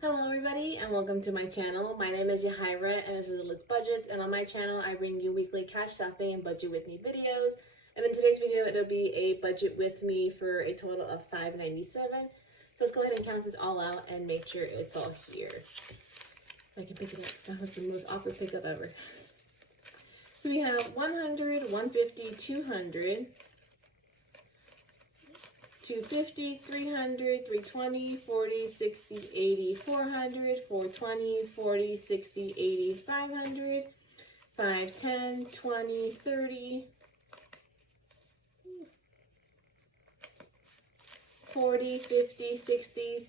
Hello everybody and welcome to my channel. My name is Yahaira and this is Let's Budgets, and on my channel I bring you weekly cash shopping and budget with me videos. And in today's video it'll be a budget with me for a total of $5.97. So let's go ahead and count this all out and make sure it's all here. If I can pick it up. That was the most awkward pickup ever. So we have 100, 150, 200, 250, 300, 320, 40, 60, 80, 400, 420, 40, 60, 80, 500, 5, 10, 20, 30, 40, 50, 60,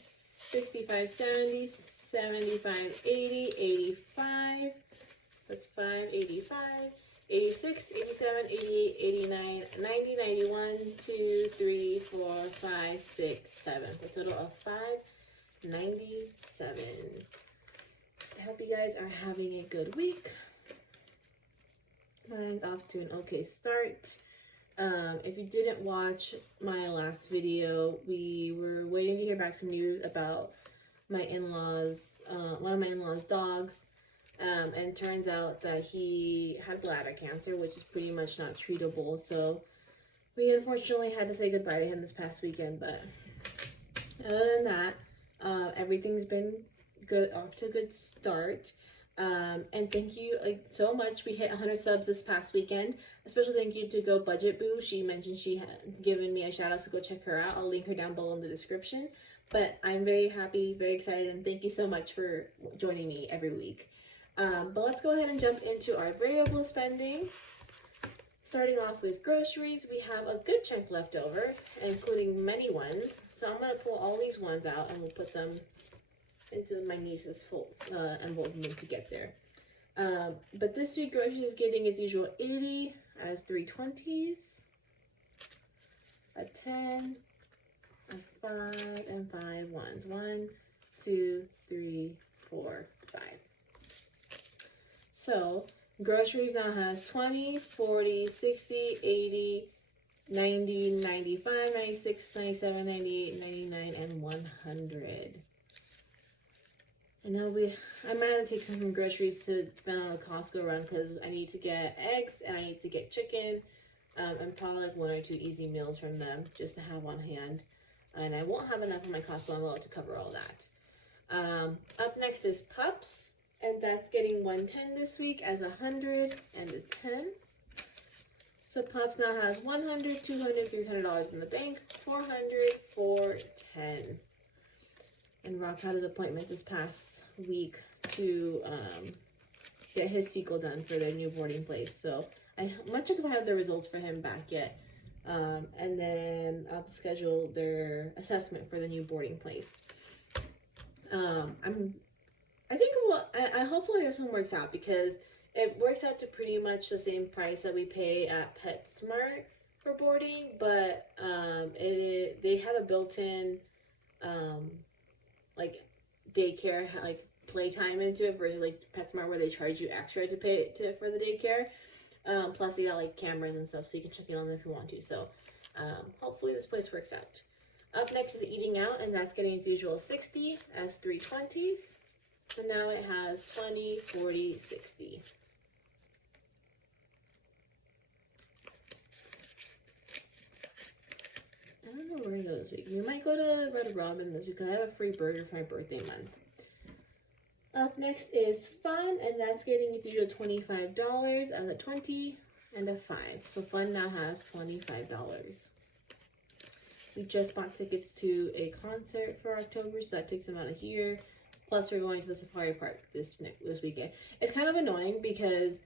65, 70, 75, 80, 85, that's 5, 85, 86, 87, 88, 89, 90, 91, 2, 3, 4, 5, 6, 7. A total of 597. I hope you guys are having a good week. Mine's off to an okay start. If you didn't watch my last video, we were waiting to hear back some news about my in-laws, one of my in-laws' dogs. And turns out that he had bladder cancer, which is pretty much not treatable. So we unfortunately had to say goodbye to him this past weekend. But other than that, everything's been good, off to a good start. And thank you so much. We hit 100 subs this past weekend. A special thank you to Go Budget Boo. She mentioned she had given me a shout out, so go check her out. I'll link her down below in the description. But I'm very happy, very excited, and thank you so much for joining me every week. But let's go ahead and jump into our variable spending. Starting off with groceries, we have a good chunk left over, including many ones. So I'm going to pull all these ones out and we'll put them into my niece's envelope to get there. But this week, groceries is getting its usual 80 as 320s, a 10, a 5, and 5 ones. 1, 2, 3, 4, 5. So, groceries now has 20, 40, 60, 80, 90, 95, 96, 97, 98, 99, and 100. And now I might have to take some groceries to spend on a Costco run because I need to get eggs and I need to get chicken. And probably like 1 or 2 easy meals from them just to have on hand. And I won't have enough in my Costco envelope to cover all that. Up next is pups. And that's getting 110 this week as 100 and a 10. So Pops now has 100, 200, $300 in the bank, 400, 410. And Rock had his appointment this past week to get his fecal done for their new boarding place. So I'm not sure if I have the results for him back yet. And then I'll schedule their assessment for the new boarding place. I think I hopefully this one works out because it works out to pretty much the same price that we pay at PetSmart for boarding, but they have a built-in like daycare like playtime into it versus like PetSmart where they charge you extra to pay for the daycare. Plus they got like cameras and stuff so you can check in on them if you want to. So hopefully this place works out. Up next is eating out, and that's getting its usual 60 as 320s. So now it has 20, 40, 60. I don't know where to go this week. We might go to Red Robin this week because I have a free burger for my birthday month. Up next is fun, and that's getting its usual $25 as a 20 and a 5. So fun now has $25. We just bought tickets to a concert for October, so that takes them out of here. Plus, we're going to the safari park this weekend. It's kind of annoying because,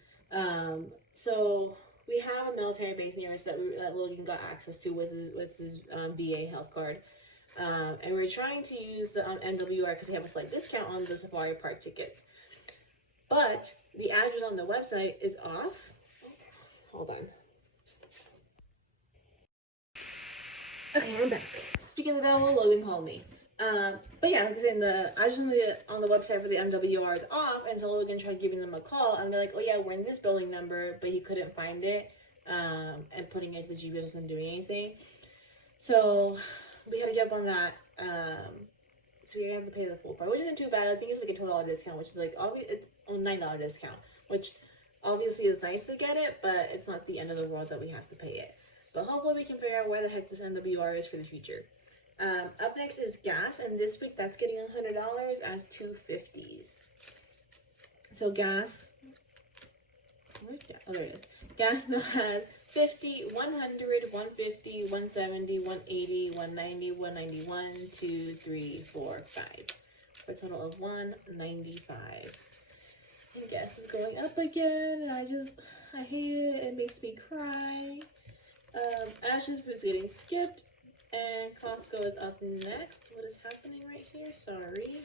so we have a military base near us that Logan got access to with his VA health card. And we're trying to use the MWR because they have a slight discount on the safari park tickets. But the address on the website is off. Hold on. Okay, I'm back. Speaking of the devil, Logan called me. But yeah, like I was saying, the address on the website for the MWR is off, and so Logan tried giving them a call, and they're like, oh yeah, we're in this building number, but he couldn't find it, and putting it to the GPS wasn't doing anything. So we had to get up on that, So we're gonna have to pay the full price, which isn't too bad. I think it's like a $12 discount, which is like it's a $9 discount, which obviously is nice to get it, but it's not the end of the world that we have to pay it. But hopefully we can figure out where the heck this MWR is for the future. Up next is gas, and this week that's getting $100 as 250s. So gas, where's gas? Oh, there it is. Gas now has 50, 100, 150, 170, 180, 190, 191, 2, 3, 4, 5. For a total of 195. And gas is going up again, and I hate it. It makes me cry. Ash's Food's getting skipped, and Costco is up next. What is happening right here? Sorry.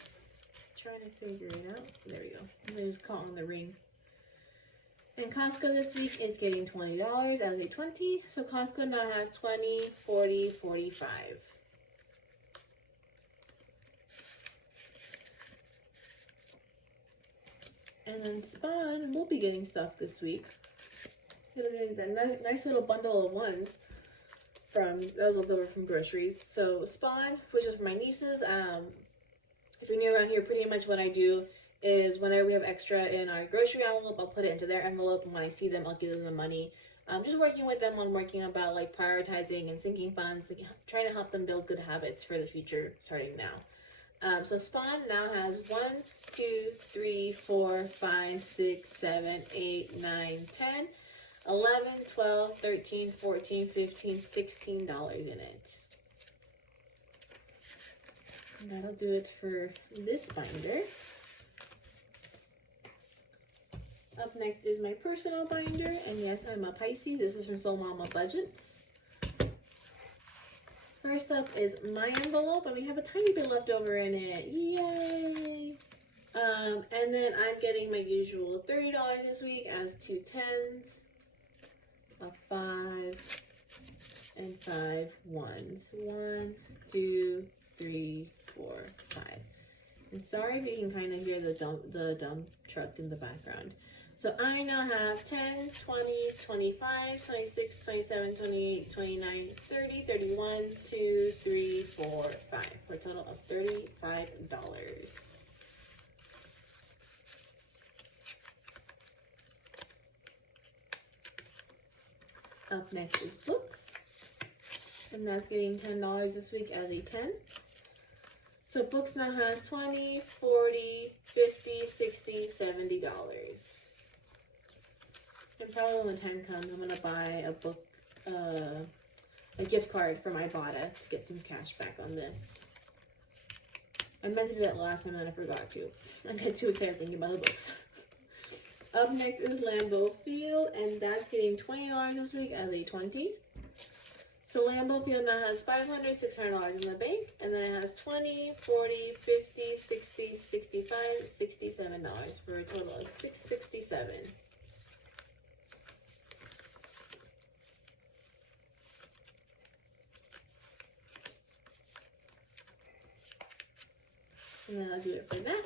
Trying to figure it out. There we go. I was caught on the ring. And Costco this week is getting $20 as a 20. So Costco now has 20, 40, 45. And then Spawn will be getting stuff this week. It'll get that nice little bundle of ones that was left over from groceries. So Spawn, which is for my nieces. If you're new around here, pretty much what I do is whenever we have extra in our grocery envelope, I'll put it into their envelope, and when I see them, I'll give them the money. Just working with them on working about like prioritizing and sinking funds, like, trying to help them build good habits for the future starting now. So Spawn now has 1, 2, 3, 4, 5, 6, 7, 8, 9, 10, 11, 12, 13, 14, 15, $16 in it. And that'll do it for this binder. Up next is my personal binder, and yes, I'm a Pisces. This is from Soul Mama Budgets. First up is my envelope, and we have a tiny bit left over in it. Yay! And then I'm getting my usual $30 this week as 2 10s, a 5, and 5 1s. 1, 2, 3, 4, 5. And sorry if you can kind of hear the dump truck in the background. So I now have 10, 20, 25, 26, 27, 28, 29, 30, 31, 2, 3, 4, 5. For a total of $35. Up next is books. And that's getting $10 this week as a 10. So books now has 20, 40, 50, 60, $70. And probably when the time comes, I'm going to buy a book, a gift card from Ibotta to get some cash back on this. I meant to do that last time and I forgot to. I get too excited thinking about the books. Up next is Lambeau Field, and that's getting $20 this week as a 20. So Lambeau Field now has $500, $600 in the bank, and then it has 20, 40, 50, 60, 65, $67 for a total of $667. And then I'll do it for that.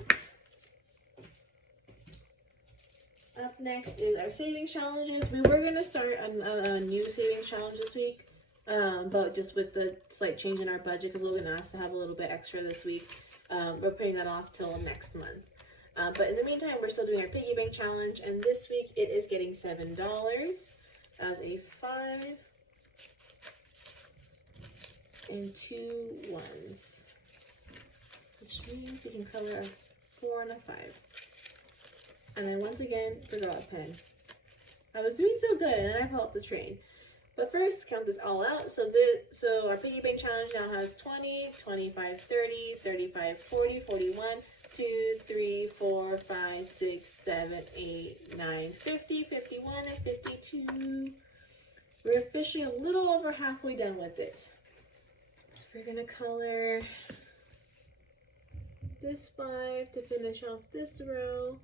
Up next is our savings challenges. We were going to start a new savings challenge this week, but just with the slight change in our budget, because Logan asked to have a little bit extra this week, we're putting that off till next month. But in the meantime, we're still doing our piggy bank challenge, and this week it is getting $7 as a 5 and 2 1s, which means we can color a 4 and a 5. And I once again forgot a pen. I was doing so good, and then I fell off the train. But first, count this all out. So our piggy bank challenge now has 20, 25, 30, 35, 40, 41, 2, 3, 4, 5, 6, 7, 8, 9, 50, 51, and 52. We're officially a little over halfway done with it. So we're going to color this 5 to finish off this row.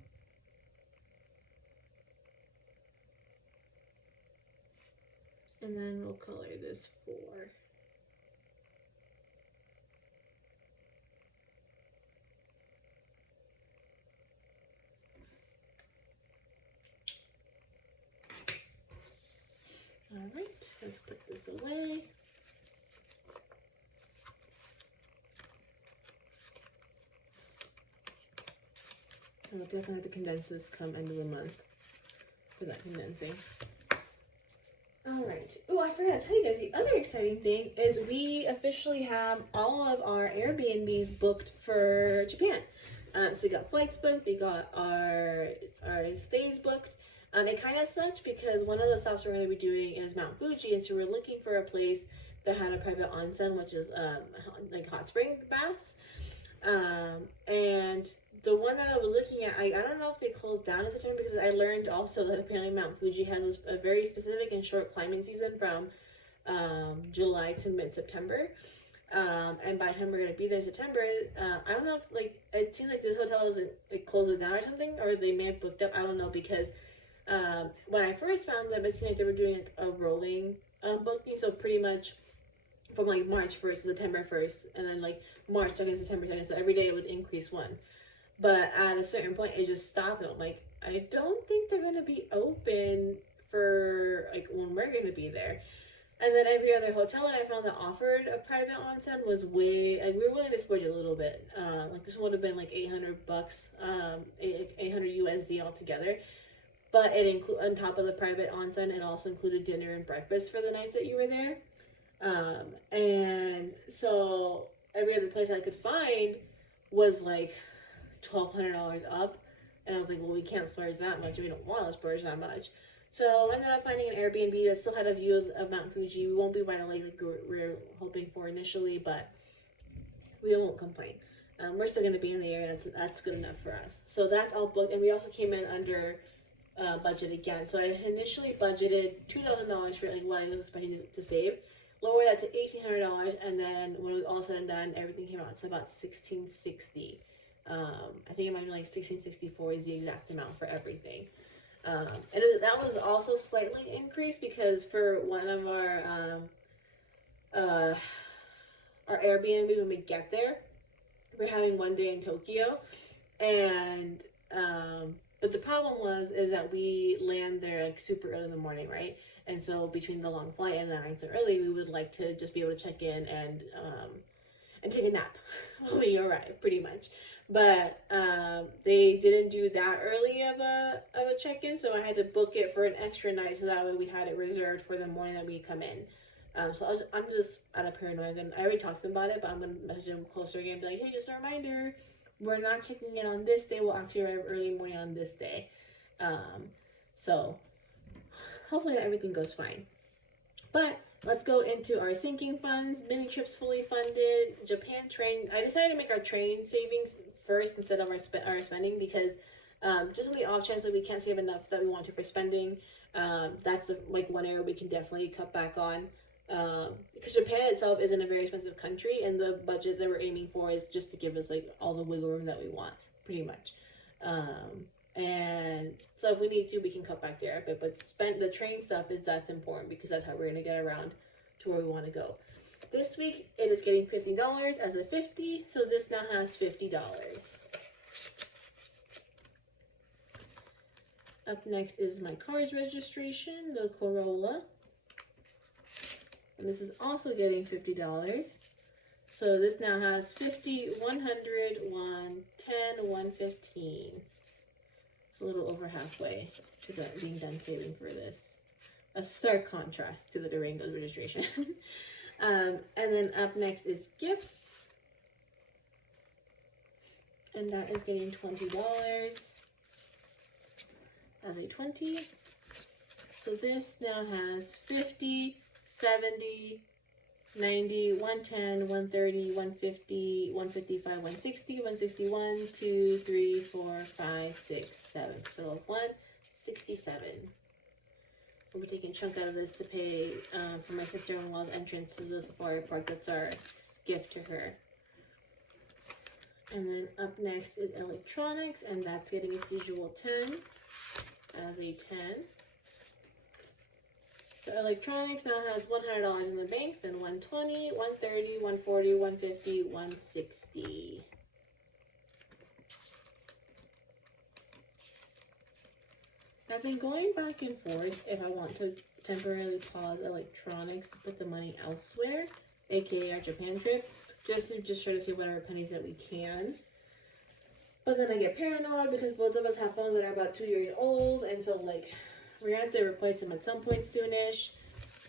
And then we'll color this 4. All right, let's put this away. I'll definitely have to condense this come end of the month for that condensing. Alright. Oh, I forgot to tell you guys, the other exciting thing is we officially have all of our Airbnbs booked for Japan. So we got flights booked, we got our stays booked. It kind of sucks because one of the stops we're going to be doing is Mount Fuji, and so we're looking for a place that had a private onsen, which is like hot spring baths. And the one that I was looking at, I don't know if they closed down in September, because I learned also that apparently Mount Fuji has a very specific and short climbing season from July to mid-September. And by the time we're going to be there in September, I don't know if, like, it seems like this hotel doesn't, it closes down or something, or they may have booked up, I don't know, because when I first found them, it seemed like they were doing like a rolling booking, so pretty much from like March 1st to September 1st, and then like March 2nd to September 2nd, so every day it would increase one. But at a certain point, it just stopped, and I'm like, I don't think they're going to be open for like when we're going to be there. And then every other hotel that I found that offered a private onsen was way, like, we were willing to splurge a little bit. Like, this would have been like $800, 800 USD altogether. But it include, on top of the private onsen, it also included dinner and breakfast for the nights that you were there. And so every other place I could find was like $1,200 up. And I was like, well, we can't splurge that much. We don't want to splurge that much. So I ended up finding an Airbnb that still had a view of Mount Fuji. We won't be by the lake like we were hoping for initially, but we won't complain. We're still going to be in the area. That's good enough for us. So that's all booked. And we also came in under budget again. So I initially budgeted $2,000 for like what I was expecting to save. Lower that to $1,800, and then when it was all said and done, everything came out to about $1,660. I think it might be like $1,664 is the exact amount for everything. And that was also slightly increased because for one of our Airbnbs, when we get there, we're having one day in Tokyo, and but the problem is that we land there like super early in the morning, right? And so between the long flight and the night so early, we would like to just be able to check in and take a nap when we arrive, pretty much. But they didn't do that early of a check-in, so I had to book it for an extra night, so that way we had it reserved for the morning that we come in. So I'm just out of paranoia, and I already talked to them about it, but I'm gonna message them closer again, be like, hey, just a reminder, we're not checking in on this day. We'll actually arrive early morning on this day. So hopefully everything goes fine. But let's go into our sinking funds. Mini trips fully funded. Japan train. I decided to make our train savings first instead of our spending, because just in the off chance that we can't save enough that we want to for spending, that's like one area we can definitely cut back on. Because Japan itself isn't a very expensive country, and the budget that we're aiming for is just to give us like all the wiggle room that we want, pretty much. And so if we need to, we can cut back there a bit, but spend the train stuff that's important, because that's how we're gonna get around to where we want to go. This week it is getting $50 as a 50, so this now has $50. Up next is my car's registration, the Corolla. And this is also getting $50. So this now has 50, 100, 110, 115. It's a little over halfway to being done saving for this. A stark contrast to the Durango's registration. And then up next is gifts. And that is getting $20 as a 20. So this now has 50, 70, 90, 110, 130, 150, 155, 160, 161, 2, 3, 4, 5, 6, 7. So 167. We'll be taking a chunk out of this to pay for my sister-in-law's entrance to the safari park. That's our gift to her. And then up next is electronics, and that's getting its usual 10 as a 10. So electronics now has $100 in the bank, then 120, 130, 140, 150, 160. I've been going back and forth if I want to temporarily pause electronics to put the money elsewhere, aka our Japan trip, just to try to save whatever pennies that we can. But then I get paranoid because both of us have phones that are about 2 years old, and so like we're gonna have to replace them at some point soonish.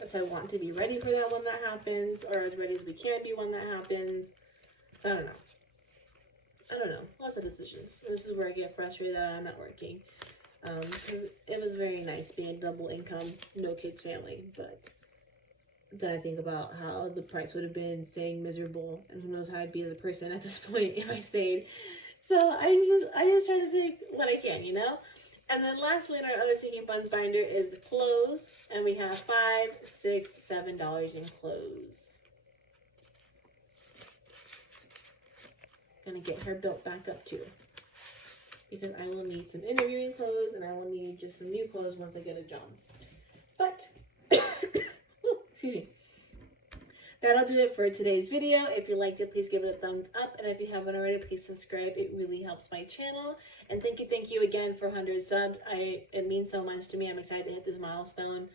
So I want to be ready for that when that happens, or as ready as we can be when that happens. So I don't know. Lots of decisions. This is where I get frustrated that I'm not working. Because it was very nice being a double income, no kids family, but then I think about how the price would have been staying miserable, and who knows how I'd be as a person at this point if I stayed. So I just try to take what I can, you know? And then lastly in our other sinking funds binder is clothes, and we have $5, $6, $7 in clothes. Gonna get her built back up too, because I will need some interviewing clothes, and I will need just some new clothes once I get a job. But ooh, excuse me. That'll do it for today's video. If you liked it, please give it a thumbs up. And if you haven't already, please subscribe. It really helps my channel. And thank you again for 100 subs. It means so much to me. I'm excited to hit this milestone.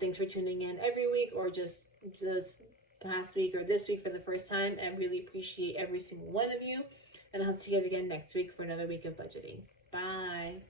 Thanks for tuning in every week, or just this past week or this week for the first time. I really appreciate every single one of you. And I'll see you guys again next week for another week of budgeting. Bye.